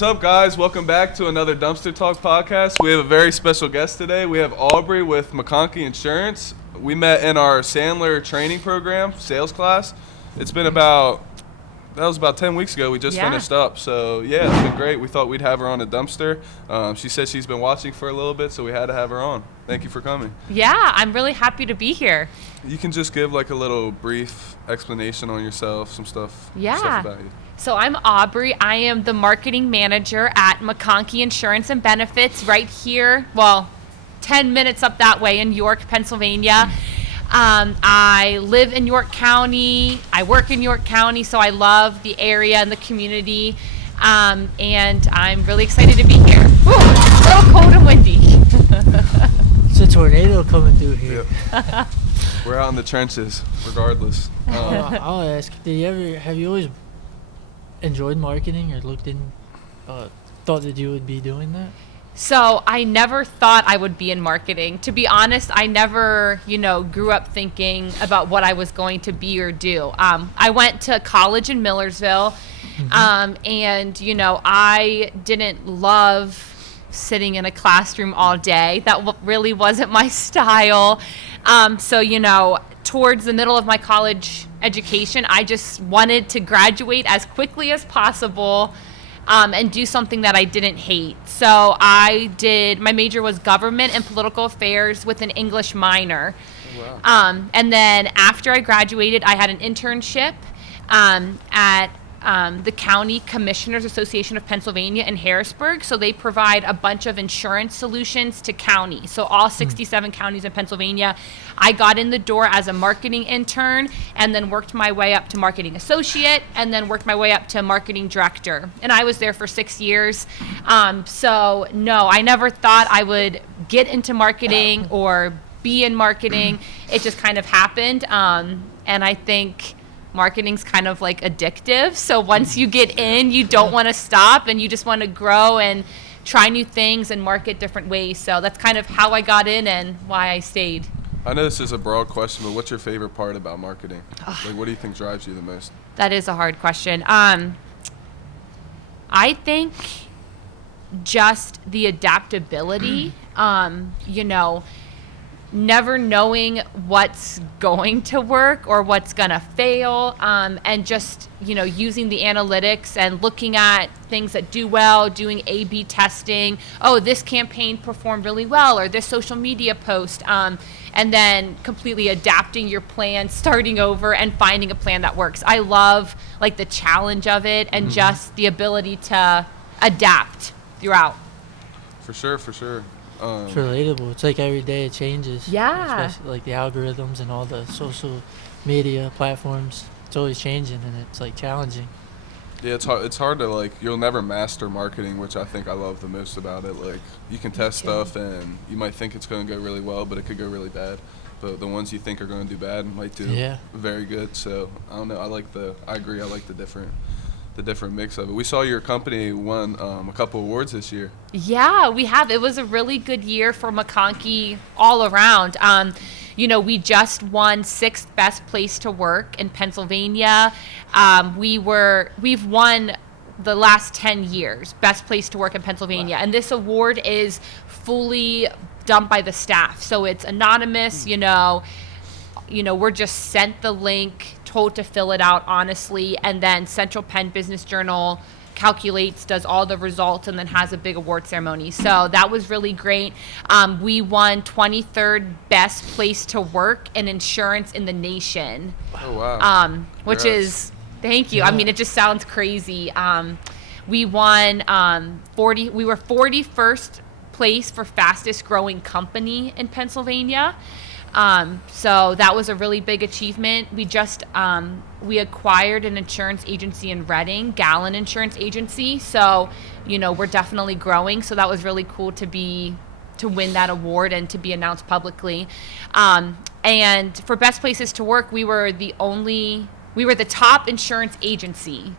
What's up, guys? Welcome back to another Dumpster Talk podcast. We have a very special guest today. We have Aubrey with McConkey Insurance. We met in our Sandler training program, sales class. It's been about 10 weeks ago. We just finished up. So, yeah, it's been great. We thought we'd have her on a dumpster. She said she's been watching for a little bit, so we had to have her on. Thank you for coming. Yeah, I'm really happy to be here. You can just give like a little brief explanation on yourself, some stuff about you. So I'm Aubrey. I am the marketing manager at McConkey Insurance and Benefits right here, 10 minutes up that way in York, Pennsylvania. I live in York County. I work in York County, so I love the area and the community. And I'm really excited to be here. Ooh, it's a little cold and windy. It's a tornado coming through here. Yep. We're out in the trenches, regardless. I'll ask, have you always enjoyed marketing or thought that you would be doing that? So I never thought I would be in marketing. To be honest, I never, grew up thinking about what I was going to be or do. I went to college in Millersville, and, I didn't love sitting in a classroom all day. That really wasn't my style. So, towards the middle of my college education, I just wanted to graduate as quickly as possible and do something that I didn't hate. So my major was government and political affairs with an English minor. Wow. And then after I graduated, I had an internship at the County Commissioners Association of Pennsylvania in Harrisburg. So they provide a bunch of insurance solutions to counties. So all 67 counties in Pennsylvania. I got in the door as a marketing intern and then worked my way up to marketing associate and then worked my way up to marketing director. And I was there for 6 years. So no, I never thought I would get into marketing or be in marketing. It just kind of happened. And I think marketing's kind of like addictive. So once you get in, you don't want to stop and you just want to grow and try new things and market different ways. So that's kind of how I got in and why I stayed. I know this is a broad question, but what's your favorite part about marketing? What do you think drives you the most? That is a hard question. I think just the adaptability, never knowing what's going to work or what's going to fail, and just, using the analytics and looking at things that do well, doing A/B testing. Oh, this campaign performed really well, or this social media post, and then completely adapting your plan, starting over, and finding a plan that works. I love the challenge of it and just the ability to adapt throughout. For sure. It's relatable. It's like every day it changes. Yeah. Especially the algorithms and all the social media platforms. It's always changing and it's challenging. Yeah, it's hard to you'll never master marketing, which I think I love the most about it. You can test stuff and you might think it's going to go really well, but it could go really bad. But the ones you think are going to do bad might do very good. So I don't know. I agree. I like the different mix of it. We saw your company won a couple awards this year. Yeah, we have. It was a really good year for McConkey all around. We just won 6th best place to work in Pennsylvania. We've won the last 10 years best place to work in Pennsylvania. Wow. And this award is fully done by the staff. So it's anonymous, we're just sent the link, told to fill it out honestly, and then Central Penn Business Journal calculates, does all the results, and then has a big award ceremony. So that was really great. We won 23rd best place to work in insurance in the nation. Oh, wow. Which is, thank you. Yeah. I mean, it just sounds crazy. We won we were 41st place for fastest growing company in Pennsylvania. So that was a really big achievement. We just, we acquired an insurance agency in Reading, Gallon Insurance Agency. So, we're definitely growing. So that was really cool to win that award and to be announced publicly. And for best places to work, we were the top insurance agency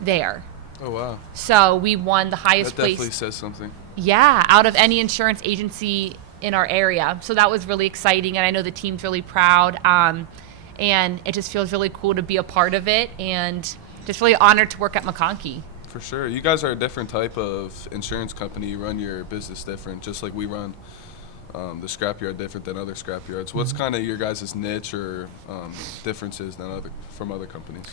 there. Oh, wow. So we won the highest place. That definitely says something. Yeah, out of any insurance agency in our area. So that was really exciting, and I know the team's really proud, and it just feels really cool to be a part of it, and just really honored to work at McConkey. For sure. You guys are a different type of insurance company. You run your business different, just like we run the scrapyard different than other scrapyards. What's kind of your guys' niche or differences from other companies?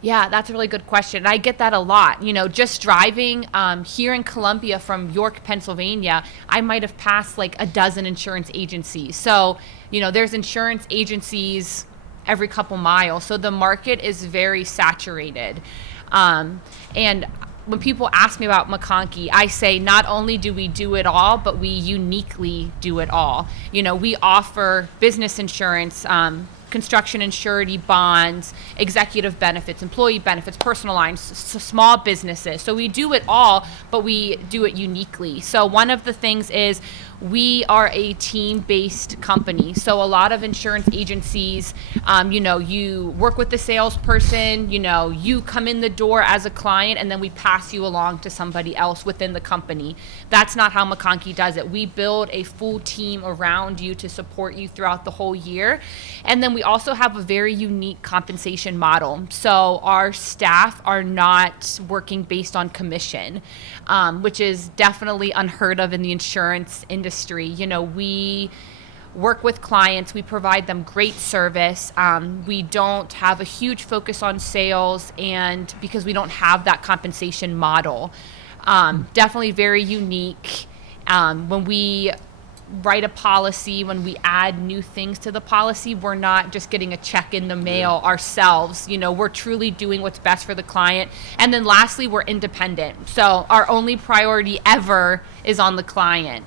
Yeah, that's a really good question. I get that a lot. Just driving here in Columbia from York, Pennsylvania, I might have passed like a dozen insurance agencies. So, there's insurance agencies every couple miles. So the market is very saturated. And when people ask me about McConkey, I say not only do we do it all, but we uniquely do it all. We offer business insurance, construction and surety bonds, executive benefits, employee benefits, personal lines, small businesses. So we do it all, but we do it uniquely. So one of the things is we are a team-based company. So a lot of insurance agencies, you work with the salesperson, you come in the door as a client, and then we pass you along to somebody else within the company. That's not how McConkey does it. We build a full team around you to support you throughout the whole year. And then we also have a very unique compensation model. So our staff are not working based on commission, which is definitely unheard of in the insurance industry. We work with clients, we provide them great service. We don't have a huge focus on sales, and because we don't have that compensation model. Definitely very unique. When we write a policy, when we add new things to the policy, we're not just getting a check in the mail ourselves. We're truly doing what's best for the client. And then lastly, we're independent. So our only priority ever is on the client.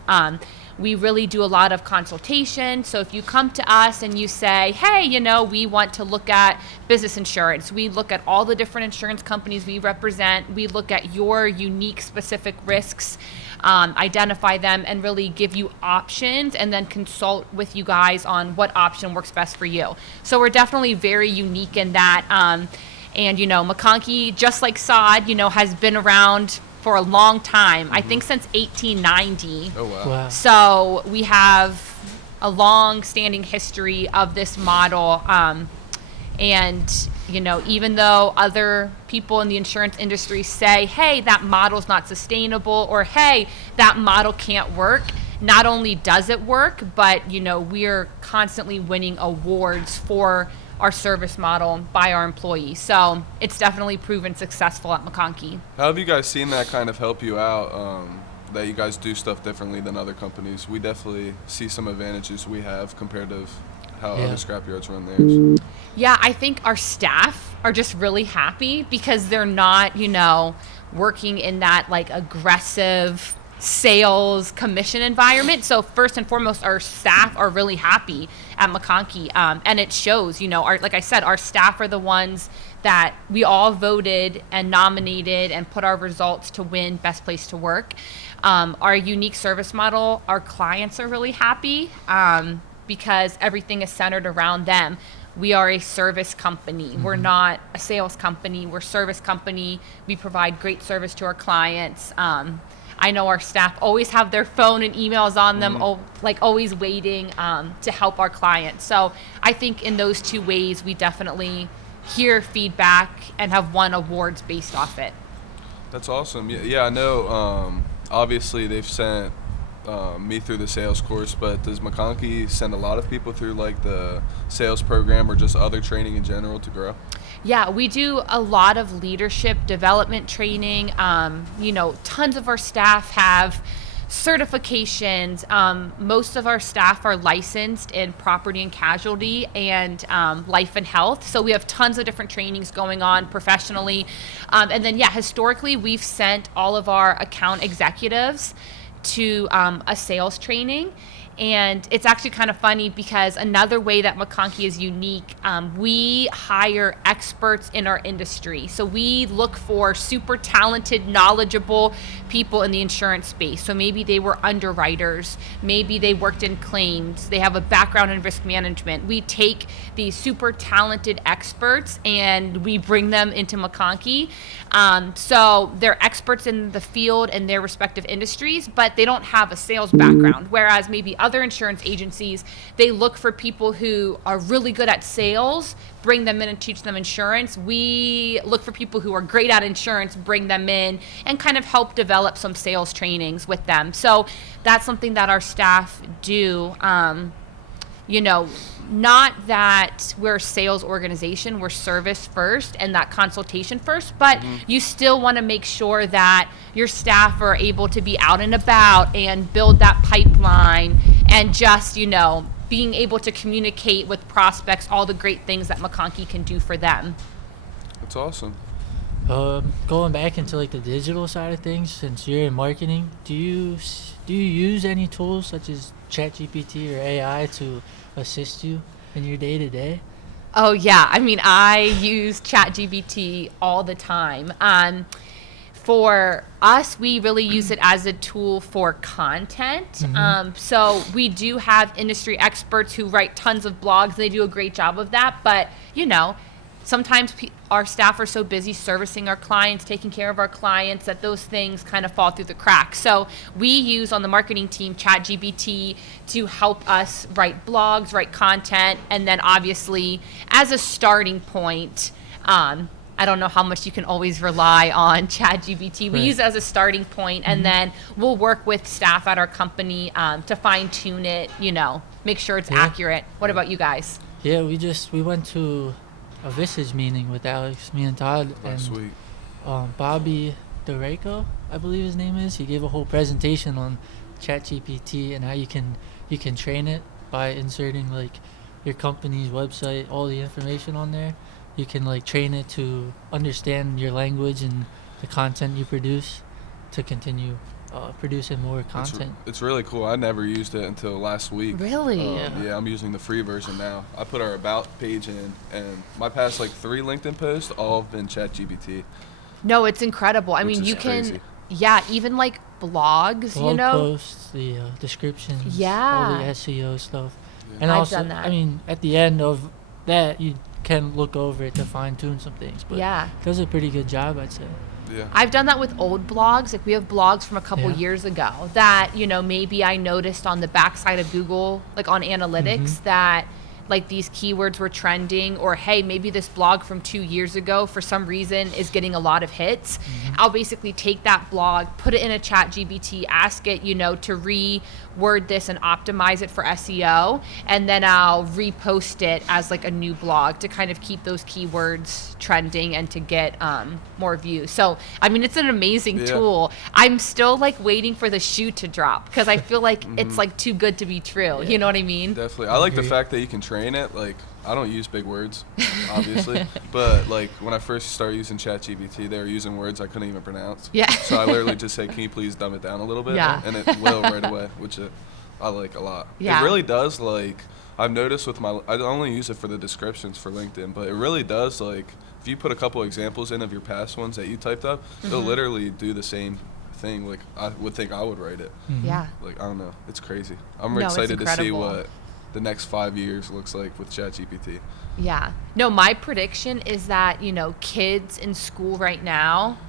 We really do a lot of consultation. So if you come to us and you say, hey, we want to look at business insurance, we look at all the different insurance companies we represent, we look at your unique specific risks, identify them, and really give you options, and then consult with you guys on what option works best for you. So we're definitely very unique in that. And McConkey, just like Sod, has been around for a long time. I think since 1890. Oh, wow. Wow. So we have a long-standing history of this model. And even though other people in the insurance industry say, hey, that model's not sustainable, or hey, that model can't work, not only does it work, but we're constantly winning awards for our service model by our employees. So it's definitely proven successful at McConkey. How have you guys seen that kind of help you out, that you guys do stuff differently than other companies? We definitely see some advantages we have compared to how other scrapyards run theirs. Yeah, I think our staff are just really happy because they're not, working in that like aggressive sales commission environment. So first and foremost, our staff are really happy at McConkey, and it shows. Like I said, our staff are the ones that we all voted and nominated and put our results to win Best Place to Work. Our unique service model, our clients are really happy because everything is centered around them. We are a service company. We're not a sales company. We're a service company. We provide great service to our clients. I know our staff always have their phone and emails on them, always waiting to help our clients. So I think in those two ways, we definitely hear feedback and have won awards based off it. That's awesome. Yeah, I know. Obviously, they've sent me through the sales course, but does McConkey send a lot of people through like the sales program or just other training in general to grow? Yeah, we do a lot of leadership development training. Tons of our staff have certifications. Most of our staff are licensed in property and casualty and life and health. So we have tons of different trainings going on professionally. And then, historically, we've sent all of our account executives to a sales training. And it's actually kind of funny because another way that McConkey is unique, we hire experts in our industry. So we look for super talented, knowledgeable people in the insurance space. So maybe they were underwriters, maybe they worked in claims, they have a background in risk management. We take these super talented experts and we bring them into McConkey. So they're experts in the field in their respective industries, but they don't have a sales background, whereas maybe other insurance agencies, they look for people who are really good at sales, bring them in and teach them insurance. We look for people who are great at insurance, bring them in, and kind of help develop some sales trainings with them. So that's something that our staff do. You know, not that we're a sales organization, we're service first and that consultation first, but you still want to make sure that your staff are able to be out and about and build that pipeline and just, you know, being able to communicate with prospects all the great things that McConkey can do for them. That's awesome. Going back into like the digital side of things, since you're in marketing, do you use any tools such as ChatGPT or AI to assist you in your day to day? Oh yeah, I mean, I use ChatGPT all the time. For us, we really use it as a tool for content. So we do have industry experts who write tons of blogs. They do a great job of that. But, you know, sometimes our staff are so busy servicing our clients, taking care of our clients, that those things kind of fall through the cracks. So we use on the marketing team ChatGPT to help us write blogs, write content, and then obviously as a starting point, I don't know how much you can always rely on ChatGPT. We use it as a starting point, and then we'll work with staff at our company to fine tune it, you know, make sure it's accurate. What about you guys? Yeah, we went to a Visage meeting with Alex, me and Todd, Last and week. Bobby Dureco, I believe his name is. He gave a whole presentation on ChatGPT and how you can train it by inserting like your company's website, all the information on there. You can like train it to understand your language and the content you produce to continue producing more content. It's really cool. I never used it until last week. Really? Yeah, I'm using the free version now. I put our about page in, and my past like 3 LinkedIn posts all have been ChatGPT. No, it's incredible. I Which mean, is you can, crazy. yeah, even like blogs, Blog you know? posts, the descriptions, all Yeah. the SEO stuff. Yeah. And I've also, done that. I mean, at the end of that, you can look over it to fine tune some things. But Yeah. it does a pretty good job, I'd say. Yeah. I've done that with old blogs. Like we have blogs from a couple Yeah. years ago that, you know, maybe I noticed on the backside of Google, like on analytics, that like these keywords were trending, or hey, maybe this blog from 2 years ago for some reason is getting a lot of hits. I'll basically take that blog, put it in a ChatGPT, ask it, you know, to reword this and optimize it for SEO, and then I'll repost it as like a new blog to kind of keep those keywords trending and to get more views. So I mean, it's an amazing tool. I'm still like waiting for the shoe to drop because I feel like it's like too good to be true. You know what I mean? Definitely. I like the agree. fact that you can train it. Like, I don't use big words, obviously. But, like, when I first started using ChatGPT, they were using words I couldn't even pronounce. Yeah. So I literally just say, can you please dumb it down a little bit? Yeah. And it will right away, which I like a lot. Yeah. It really does, like, I've noticed with I only use it for the descriptions for LinkedIn, but it really does, like, if you put a couple examples in of your past ones that you typed up, it'll literally do the same thing. Like, I would think I would write it. Yeah. Like, I don't know. It's crazy. I'm No, it's excited to see incredible. what the next 5 years looks like with ChatGPT. Yeah. No, my prediction is that, you know, kids in school right now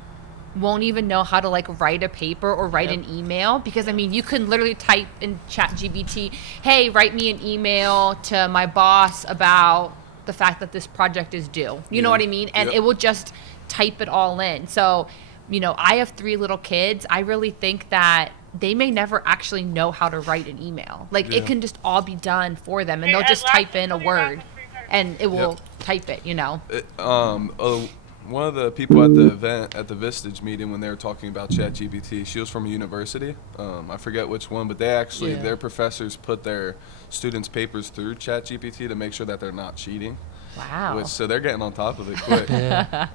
won't even know how to like write a paper or write an email, because I mean, you can literally type in ChatGPT, hey, write me an email to my boss about the fact that this project is due. You know what I mean? And it will just type it all in. So, you know, I have 3 little kids. I really think that they may never actually know how to write an email. Like it can just all be done for them, and they'll just type in a word and it will type it, you know. One of the people at the event at the Vistage meeting, when they were talking about ChatGPT, she was from a university. I forget which one, but they actually their professors put their students' papers through ChatGPT to make sure that they're not cheating. Wow. So they're getting on top of it quick. Yeah.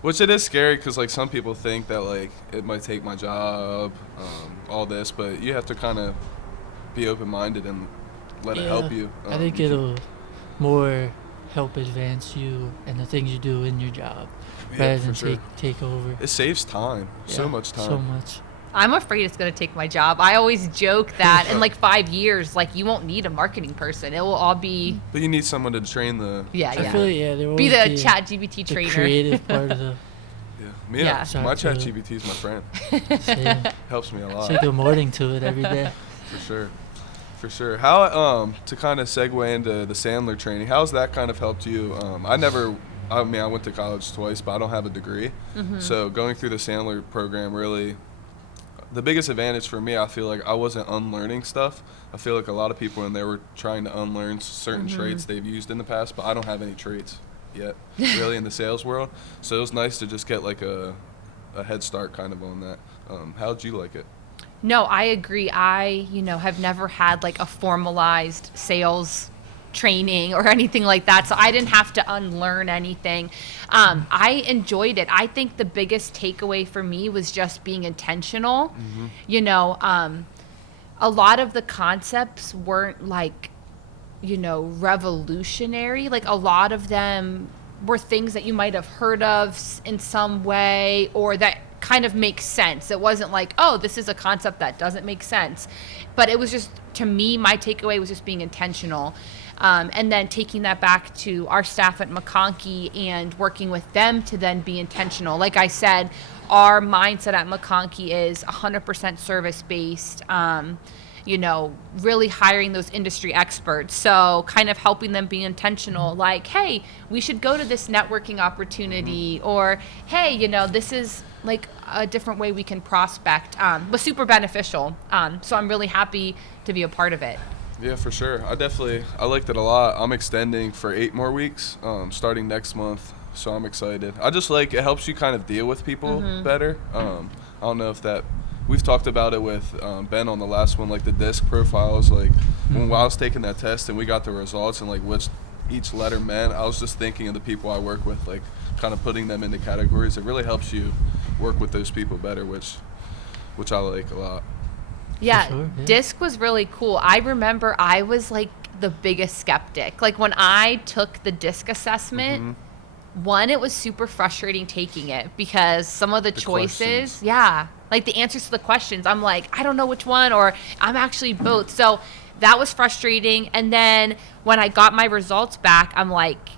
Which it is scary because like some people think that like it might take my job, all this, but you have to kind of be open-minded and let it help you. I think it'll more help advance you and the things you do in your job rather for than sure. take over. It saves time, so Yeah, much time. So much. I'm afraid it's going to take my job. I always joke that in like 5 years, like you won't need a marketing person. It will all be, But you need someone to train the. yeah. I feel like there will Be the be ChatGPT the trainer. creative part of the Yeah, Yeah. my Sorry, ChatGPT is my friend. same. Helps me a lot, Say good morning to it every day. for sure. For sure. How to kind of segue into the Sandler training? How's that kind of helped you? I mean, I went to college twice, but I don't have a degree. So going through the Sandler program really, the biggest advantage for me, I feel like I wasn't unlearning stuff. I feel like a lot of people in there were trying to unlearn certain traits they've used in the past, but I don't have any traits yet, really, in the sales world. So it was nice to just get like a head start kind of on that. How'd you like it? No, I agree. I, have never had like a formalized sales training or anything like that. So I didn't have to unlearn anything. I enjoyed it. I think the biggest takeaway for me was just being intentional. A lot of the concepts weren't like, revolutionary. Like a lot of them were things that you might have heard of in some way, or that kind of makes sense. It wasn't like, oh, this is a concept that doesn't make sense. But it was just, to me, my takeaway was just being intentional. And then taking that back to our staff at McConkey and working with them to then be intentional. Like I said, our mindset at McConkey is 100% service-based, really hiring those industry experts. So kind of helping them be intentional, like, hey, we should go to this networking opportunity, or, hey, this is like a different way we can prospect, was super beneficial. So I'm really happy to be a part of it. Yeah, for sure. I liked it a lot. I'm extending for 8 more weeks, starting next month. So I'm excited. I just like, it helps you kind of deal with people better. I don't know if that, we've talked about it with Ben on the last one, like the DISC profiles, like when I was taking that test and we got the results and like which each letter meant, I was just thinking of the people I work with, like kind of putting them into categories. It really helps you work with those people better, which I like a lot. Yeah, Sure, yeah. DISC was really cool. I remember I was like the biggest skeptic. Like when I took the DISC assessment, one, it was super frustrating taking it because some of the choices, questions. like the answers to the questions, I'm like, I don't know which one, or I'm actually both. So that was frustrating. And then when I got my results back, I'm like,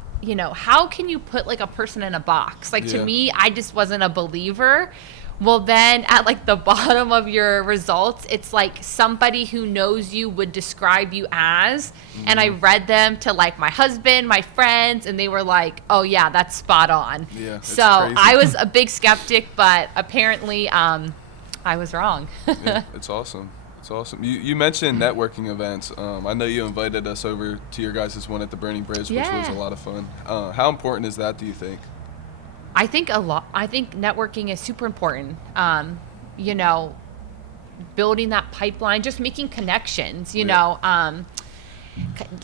how can you put like a person in a box? Like to me, I just wasn't a believer. Well, then at like the bottom of your results, it's like somebody who knows you would describe you as, and I read them to like my husband, my friends, and they were like, oh yeah, that's spot on. Yeah, it's so crazy. I was a big skeptic, but apparently I was wrong. Yeah, it's awesome. It's awesome. You mentioned networking events. I know you invited us over to your guys' one at the Burning Bridge, which was a lot of fun. How important is that, do you think? I think a lot. I think networking is super important. Building that pipeline, just making connections,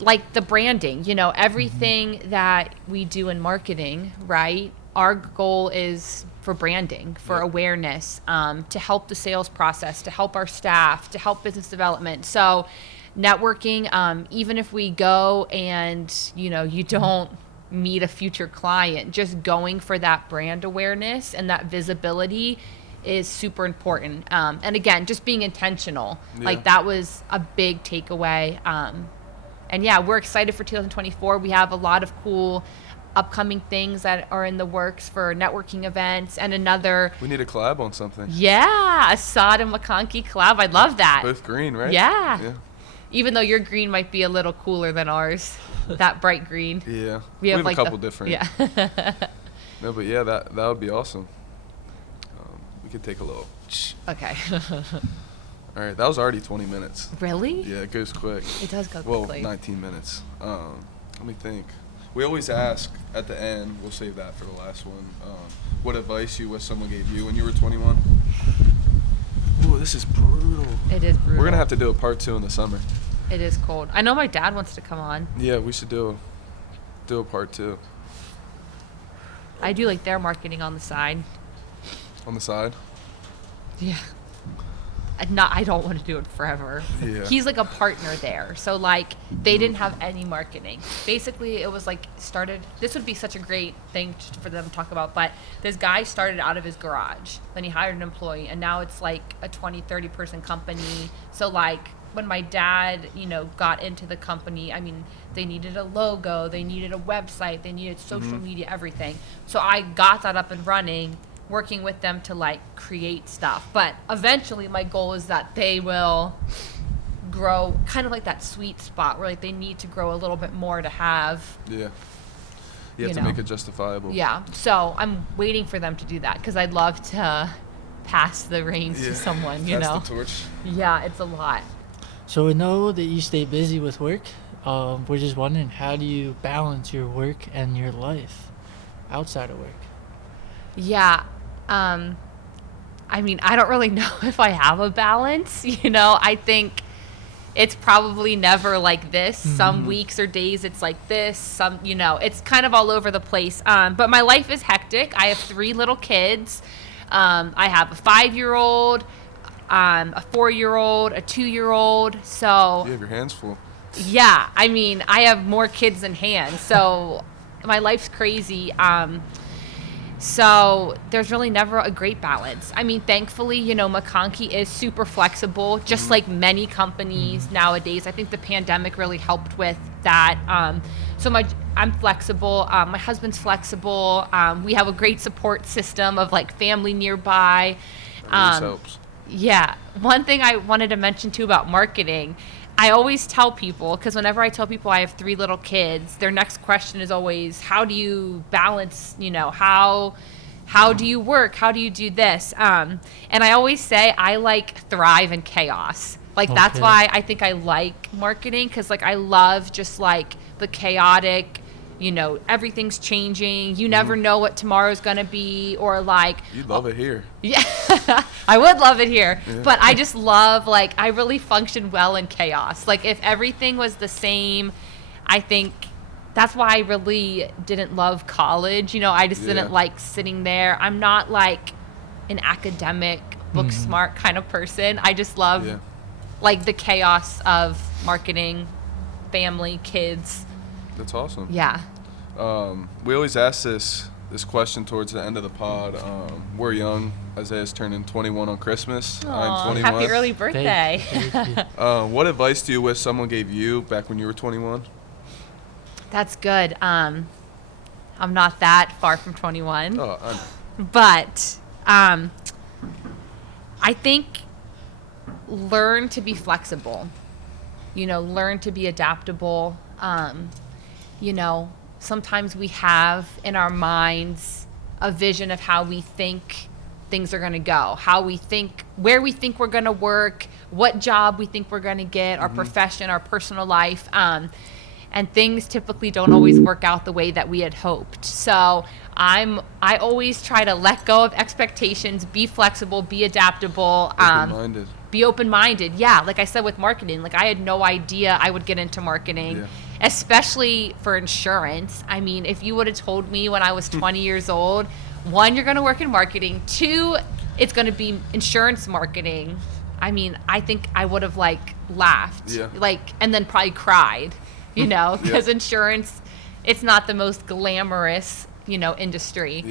like the branding, everything that we do in marketing, right? Our goal is for branding, for awareness, to help the sales process, to help our staff, to help business development. So networking, even if we go and, you don't meet a future client, just going for that brand awareness and that visibility is super important. And again, just being intentional, like that was a big takeaway. And yeah, we're excited for 2024. We have a lot of cool upcoming things that are in the works for networking events, and We need a collab on something. a Sod and McConkey collab. I'd love that. Both green, right? Yeah. Even though your green might be a little cooler than ours, that bright green. Yeah. We have a couple different. Yeah. No, but yeah, that would be awesome. We could take a little. Okay. All right, that was already 20 minutes. Really? Yeah, it goes quick. It does go Well, quickly. 19 minutes. Let me think. We always ask at the end, we'll save that for the last one, what advice you wish someone gave you when you were 21? Ooh, this is brutal. It is brutal. We're going to have to do a part 2 in the summer. It is cold. I know my dad wants to come on. Yeah, we should do a part 2. I do like their marketing on the side. On the side? Yeah. I don't want to do it forever. Yeah. He's like a partner there. So like they didn't have any marketing. Basically it was like this would be such a great thing for them to talk about, but this guy started out of his garage. Then he hired an employee, and now it's like a 20, 30 person company. So like when my dad, got into the company, I mean, they needed a logo, they needed a website, they needed social media, everything. So I got that up and running, working with them to like create stuff. But eventually my goal is that they will grow kind of like that sweet spot where like they need to grow a little bit more to have. Yeah. You have to know. make it justifiable. Yeah. So I'm waiting for them to do that because I'd love to pass the reins to someone, you Pass know. the torch. Yeah, it's a lot. So we know that you stay busy with work. We're just wondering, how do you balance your work and your life outside of work? Yeah. I mean, I don't really know if I have a balance, you know. I think it's probably never like this. Some weeks or days it's like this. Some, you know, it's kind of all over the place. But my life is hectic. I have 3 little kids. I have a 5-year-old, a 4-year-old, a 2-year-old. So You have your hands full. yeah, I mean, I have more kids than hands. So my life's crazy. So there's really never a great balance. I mean, thankfully, you know, McConkey is super flexible, just like many companies nowadays. I think the pandemic really helped with that. So I'm flexible. My husband's flexible. We have a great support system of like family nearby. That always helps. Yeah. One thing I wanted to mention too about marketing, I always tell people, because whenever I tell people I have 3 little kids, their next question is always, how do you balance, you know, how do you work? How do you do this? And I always say I like thrive in chaos. Like that's Okay. why I think I like marketing, because like I love just like the chaotic, you know, everything's changing. You never know what tomorrow's going to be, or like You love it here. yeah, I would love it here, but I just love, like, I really function well in chaos. Like, if everything was the same, I think that's why I really didn't love college. You know, I just didn't like sitting there. I'm not like an academic, book smart kind of person. I just love, like, the chaos of marketing, family, kids. That's awesome. Yeah. We always ask this question towards the end of the pod. We're young. Isaiah's turning 21 on Christmas. Aw, I'm 21. happy early birthday. Thank you. What advice do you wish someone gave you back when you were 21? That's good. I'm not that far from 21. Oh, I know. But I think learn to be flexible. You know, learn to be adaptable. You know, sometimes we have in our minds a vision of how we think things are going to go, how we think, where we think we're going to work, what job we think we're going to get, our profession, our personal life. And things typically don't always work out the way that we had hoped. So I always try to let go of expectations, be flexible, be adaptable, Open-minded. be open-minded. Yeah, like I said with marketing, like I had no idea I would get into marketing, especially for insurance. I mean, if you would have told me when I was 20 years old, 1, you're going to work in marketing, 2, it's going to be insurance marketing. I mean, I think I would have like laughed, like, and then probably cried. You know, because insurance, it's not the most glamorous, you know, industry.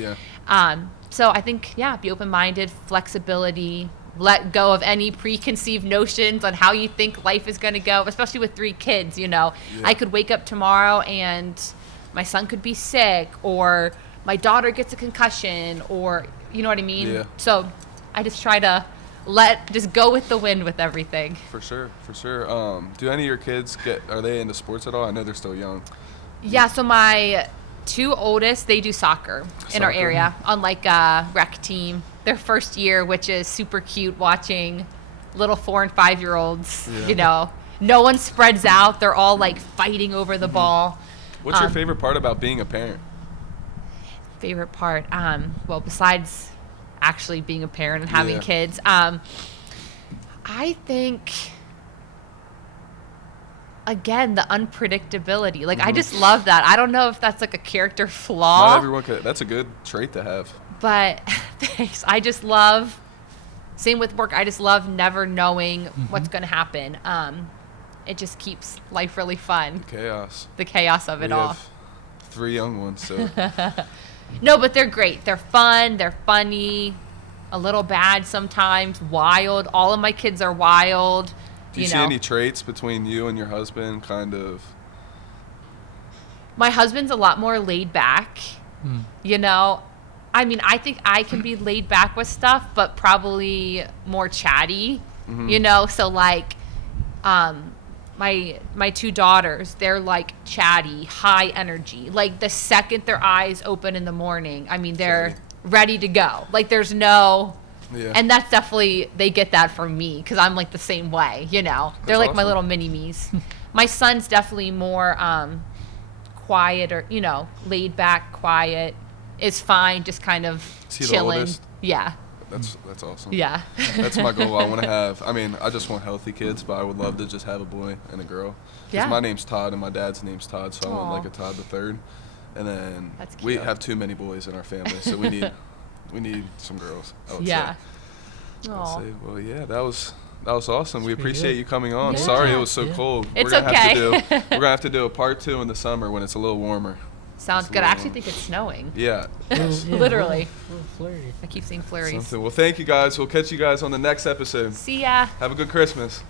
So I think, be open-minded, flexibility, let go of any preconceived notions on how you think life is going to go, especially with 3 kids, you know. I could wake up tomorrow and my son could be sick, or my daughter gets a concussion, or, you know what I mean? So I just try to just go with the wind with everything. For sure. Do any of your kids are they into sports at all? I know they're still young. Yeah, so my 2 oldest, they do soccer in our area on like a rec team. Their first year, which is super cute, watching little 4 and 5-year-olds, you know. No one spreads out. They're all like fighting over the ball. What's your favorite part about being a parent? Favorite part? Well, besides actually being a parent and having kids, I think, again, the unpredictability. Like, I just love that. I don't know if that's like a character flaw. Not everyone could. That's a good trait to have. But thanks. I just love, same with work, I just love never knowing what's going to happen. It just keeps life really fun. Chaos. The chaos of it all. Have 3 young ones, so. No, but they're great. They're fun. They're funny. A little bad sometimes. Wild. All of my kids are wild. Do you see any traits between you and your husband, kind of? My husband's a lot more laid back. You know, I mean, I think I can be laid back with stuff, but probably more chatty. You know, so like My two daughters, they're like chatty, high energy. Like the second their eyes open in the morning, I mean, they're Chatty. ready to go. Like there's no, Yeah. and that's definitely, they get that from me because I'm like the same way, you know. They're That's like my awesome. little mini me's. My son's definitely more quiet, or, you know, laid back, quiet, is fine, just kind of Is he the chilling. oldest? Yeah. That's awesome. Yeah. That's my goal. I want to have. I mean, I just want healthy kids, but I would love to just have a boy and a girl. 'Cause Yeah. my name's Todd and my dad's name's Todd, so I want Aw. like a Todd the third. And then That's we cute. have too many boys in our family, so we need some girls. I would Yeah. say. Aw. I'd say, well, yeah, that was awesome. We That's pretty appreciate good. you coming on. Yeah. Sorry it was so Yeah. cold. It's we're gonna have to okay. do we're gonna have to do a part 2 in the summer when it's a little warmer. Sounds It's a good. I little actually warm. think it's snowing. Yeah. Literally. A little flurry. I keep seeing flurries. Something. Well, thank you guys. We'll catch you guys on the next episode. See ya. Have a good Christmas.